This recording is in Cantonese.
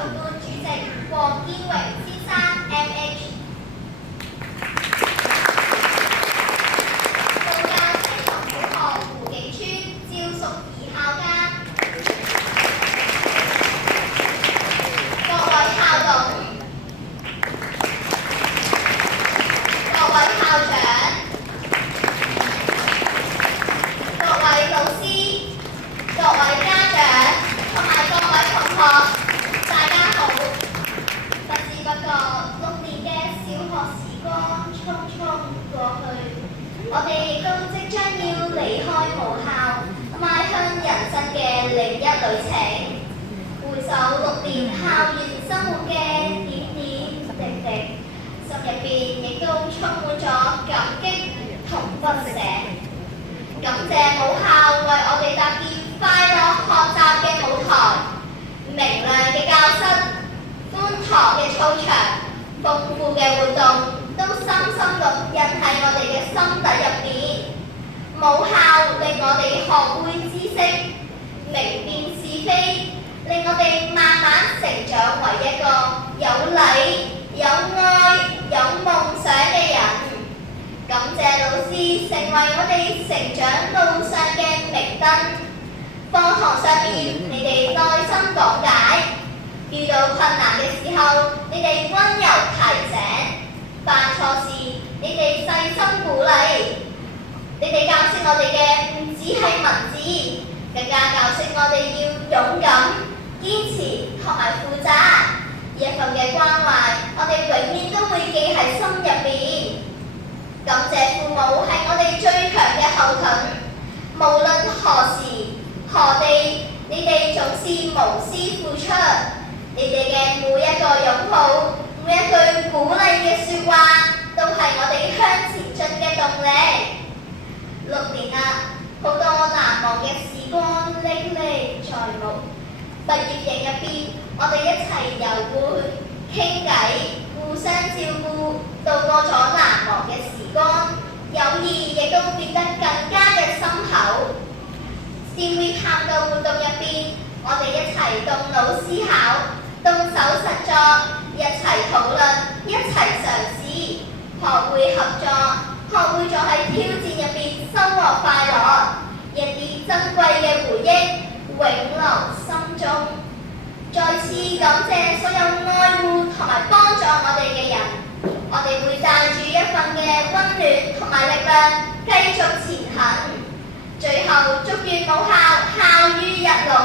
促官主席黃建榮先生 MH。道教青龍小學胡景村趙淑儀校監。各位校董、各位校長、各位老師、各位家長同埋各位同學，大家好！不知不覺6年嘅小學時光匆匆過去，我哋亦都即將要離開母校，邁向人生嘅另一旅程。回首6年校園生活嘅點點滴滴，心入邊亦都充滿咗感激同不捨。感謝母校為我哋搭建快樂學習嘅舞台，明亮嘅教室、寬敞嘅操場、豐富嘅活動，都深深咁印喺我哋嘅心底入邊。母校令我哋學會知識，明辨是非，令我哋慢慢成長為一個有禮、有愛、有夢想嘅人。感謝老師成為我哋成長路上嘅明燈。課堂上面你哋耐心講解，遇到困難嘅時候你哋溫柔提醒，犯錯時你哋細心鼓勵。你哋教識我哋嘅唔止係文字，更加教識我哋要勇敢、堅持同埋負責。呢一份嘅關懷，我哋永遠都會記喺心入邊。感謝父母係我哋最強嘅後盾，無論何時何地，你哋總是無私付出。你哋嘅每一個擁抱，每一句鼓勵嘅説話，都係我哋向前進嘅動力。6年啦，好多難忘嘅時光歷歷在目。畢業營入邊，我哋一齊遊玩、傾偈、互相照顧，度過咗難忘嘅時光，友誼亦都變得更加嘅深厚。社會探究活動入邊，我哋一齊動腦思考、動手實作，一齊討論，一齊嘗試，學會合作，學會咗喺挑戰入邊收穫快樂，一啲珍貴嘅回憶永留心中。再次感謝所有愛護同埋幫助我哋嘅人，我哋會帶住一份嘅溫暖同埋力量繼續前行。最後祝願母校校譽日隆。